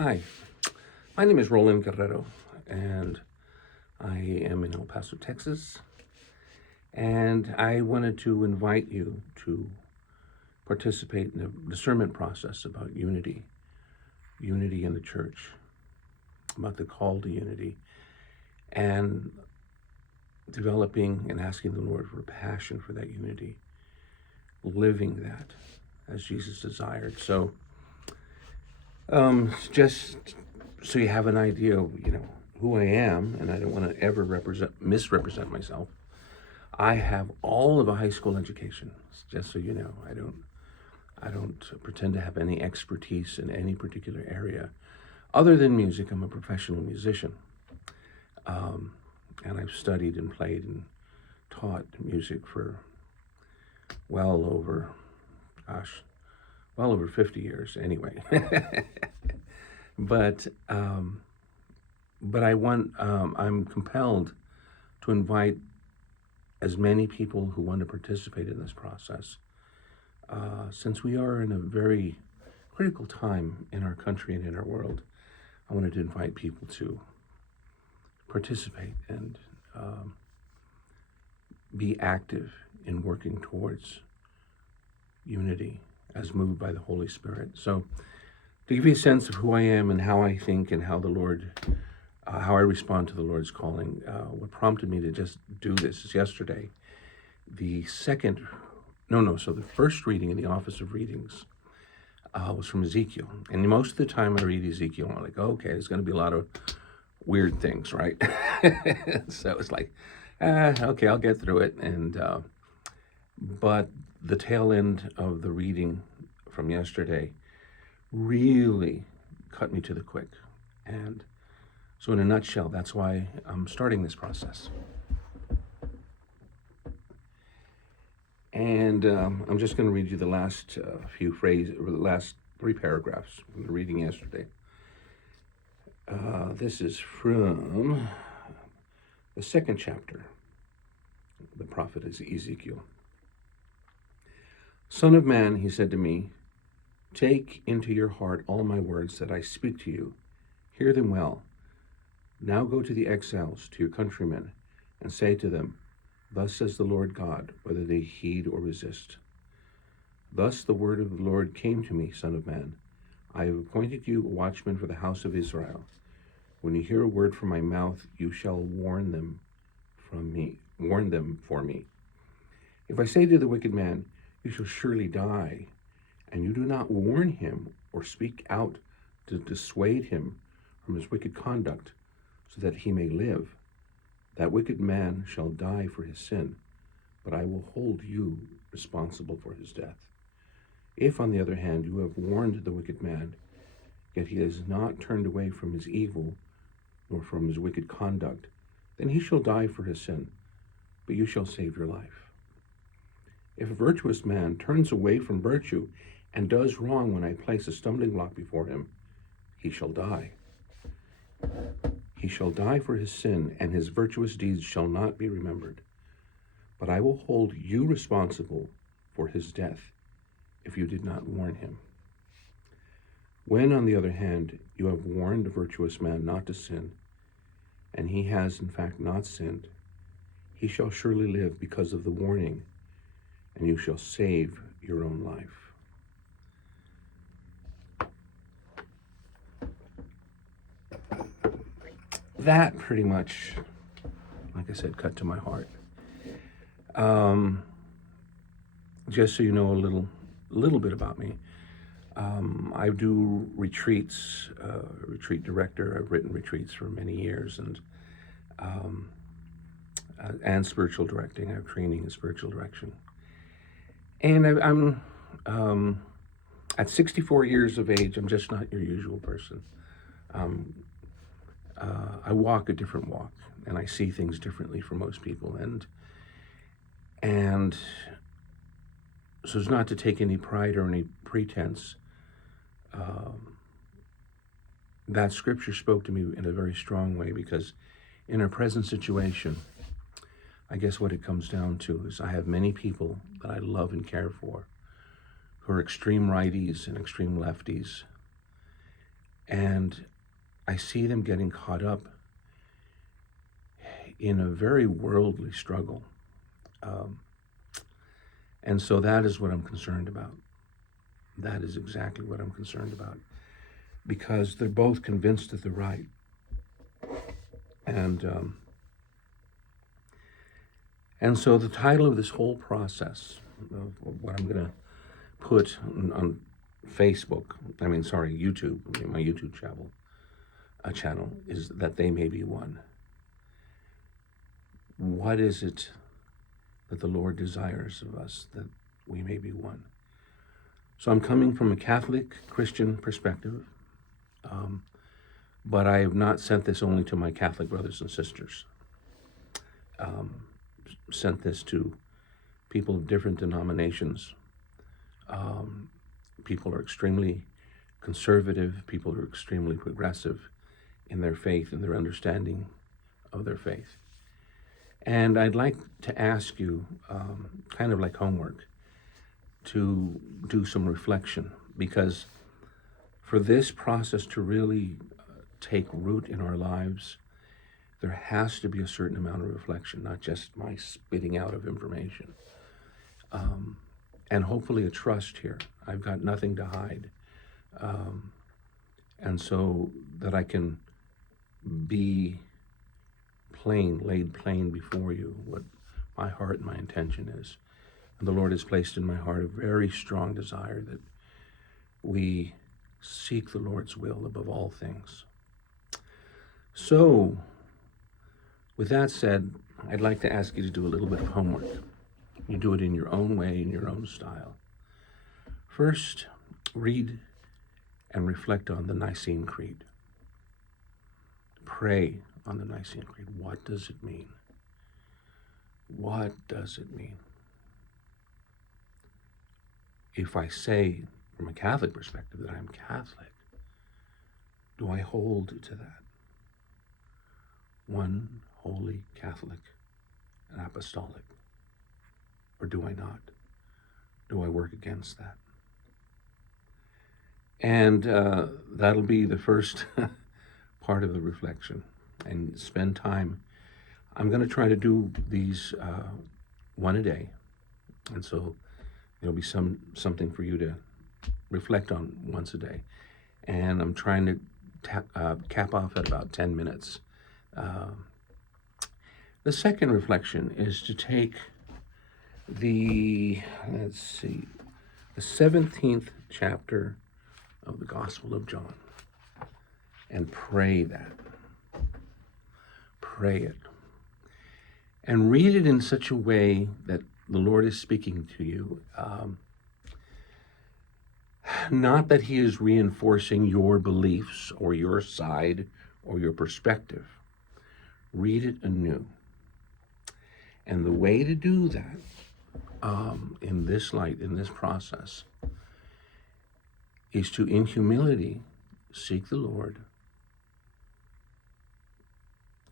Hi, my name is Roland Guerrero, and I am in El Paso, Texas. And I wanted to invite you to participate in a discernment process about unity in the church, about the call to unity, and developing and asking the Lord for a passion for that unity, living that as Jesus desired. So, just so you have an idea of, who I am, and I don't want to ever misrepresent myself. I have all of a high school education, just so you know. I don't pretend to have any expertise in any particular area. Other than music, I'm a professional musician. And I've studied and played and taught music for well over, well over 50 years anyway. But I'm compelled to invite as many people who want to participate in this process. Since we are in a very critical time in our country and in our world, I wanted to invite people to participate and be active in working towards unity as moved by the Holy Spirit. So, to give you a sense of who I am and how I think and how how I respond to the Lord's calling, what prompted me to just do this is yesterday. The first reading in the Office of Readings was from Ezekiel. And most of the time I read Ezekiel, I'm like, okay, there's going to be a lot of weird things, right? So it's like, okay, I'll get through it. But the tail end of the reading from yesterday really cut me to the quick. And so in a nutshell, that's why I'm starting this process. And I'm just going to read you the last few phrases, or the last 3 paragraphs from the reading yesterday. This is from the 2nd chapter. The prophet is Ezekiel. Son of man, he said to me, take into your heart all my words that I speak to you. Hear them well. Now go to the exiles, to your countrymen, and say to them, thus says the Lord God, whether they heed or resist. Thus the word of the Lord came to me, Son of man. I have appointed you a watchman for the house of Israel. When you hear a word from my mouth, you shall warn them for me. If I say to the wicked man, you shall surely die, and you do not warn him or speak out to dissuade him from his wicked conduct, so that he may live, that wicked man shall die for his sin, but I will hold you responsible for his death. If, on the other hand, you have warned the wicked man, yet he has not turned away from his evil, nor from his wicked conduct, then he shall die for his sin, but you shall save your life. If a virtuous man turns away from virtue and does wrong when I place a stumbling block before him, he shall die. He shall die for his sin, and his virtuous deeds shall not be remembered. But I will hold you responsible for his death if you did not warn him. When, on the other hand, you have warned a virtuous man not to sin, and he has in fact not sinned, he shall surely live because of the warning, and you shall save your own life. That pretty much, like I said, cut to my heart. Just so you know a little bit about me, I do retreats, retreat director. I've written retreats for many years, and spiritual directing. I have training in spiritual direction. And I'm at 64 years of age, I'm just not your usual person. I walk a different walk, and I see things differently from most people. And so as not to take any pride or any pretense, that scripture spoke to me in a very strong way, because in our present situation, I guess what it comes down to is I have many people that I love and care for who are extreme righties and extreme lefties. And I see them getting caught up in a very worldly struggle. And so that is what I'm concerned about. That is exactly what I'm concerned about. Because they're both convinced that they're right. And so the title of this whole process, of what I'm going to put on Facebook, YouTube, my YouTube channel, is that they may be one. What is it that the Lord desires of us, that we may be one? So I'm coming from a Catholic Christian perspective, but I have not sent this only to my Catholic brothers and sisters. Sent this to people of different denominations. People are extremely conservative. People are extremely progressive in their faith and their understanding of their faith. And I'd like to ask you, kind of like homework, to do some reflection, because for this process to really take root in our lives, there has to be a certain amount of reflection, not just my spitting out of information. And hopefully a trust here. I've got nothing to hide. And so that I can be laid plain before you what my heart and my intention is. And the Lord has placed in my heart a very strong desire that we seek the Lord's will above all things. So, with that said, I'd like to ask you to do a little bit of homework. You do it in your own way, in your own style. First, read and reflect on the Nicene Creed. Pray on the Nicene Creed. What does it mean? What does it mean? If I say, from a Catholic perspective, that I'm Catholic, do I hold to that? One holy Catholic and apostolic? Or do I not? Do I work against that? And that'll be the first part of the reflection. And spend time. I'm going to try to do these one a day. And so there'll be something for you to reflect on once a day. And I'm trying to cap off at about 10 minutes. The second reflection is to take the 17th chapter of the Gospel of John and pray that. Pray it. And read it in such a way that the Lord is speaking to you. Not that he is reinforcing your beliefs or your side or your perspective. Read it anew. And the way to do that, in this light, in this process, is to, in humility, seek the Lord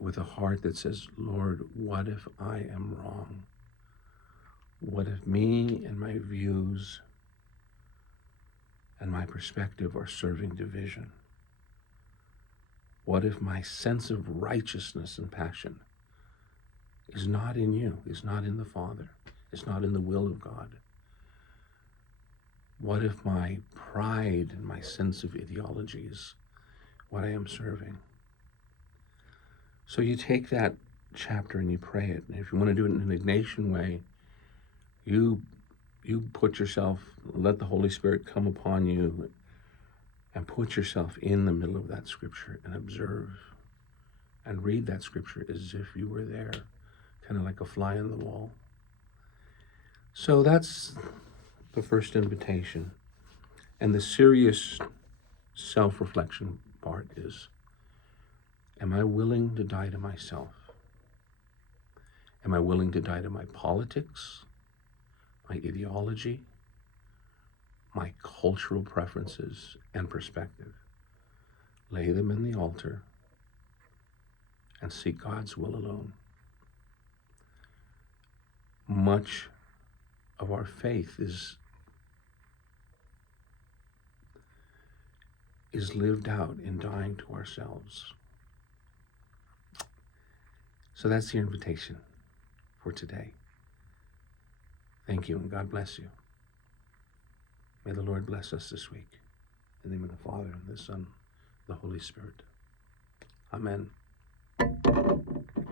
with a heart that says, Lord, what if I am wrong? What if me and my views and my perspective are serving division? What if my sense of righteousness and passion is not in you, is not in the Father, is not in the will of God? What if my pride and my sense of ideology is what I am serving? So you take that chapter and you pray it. And if you want to do it in an Ignatian way, you put yourself, let the Holy Spirit come upon you and put yourself in the middle of that scripture and observe and read that scripture as if you were there, kind of like a fly on the wall. So that's the first invitation. And the serious self-reflection part is, am I willing to die to myself? Am I willing to die to my politics, my ideology, my cultural preferences and perspective? Lay them in the altar and seek God's will alone. Much of our faith is lived out in dying to ourselves. So that's the invitation for today. Thank you, and God bless you. May the Lord bless us this week. In the name of the Father, and the Son, and the Holy Spirit. Amen.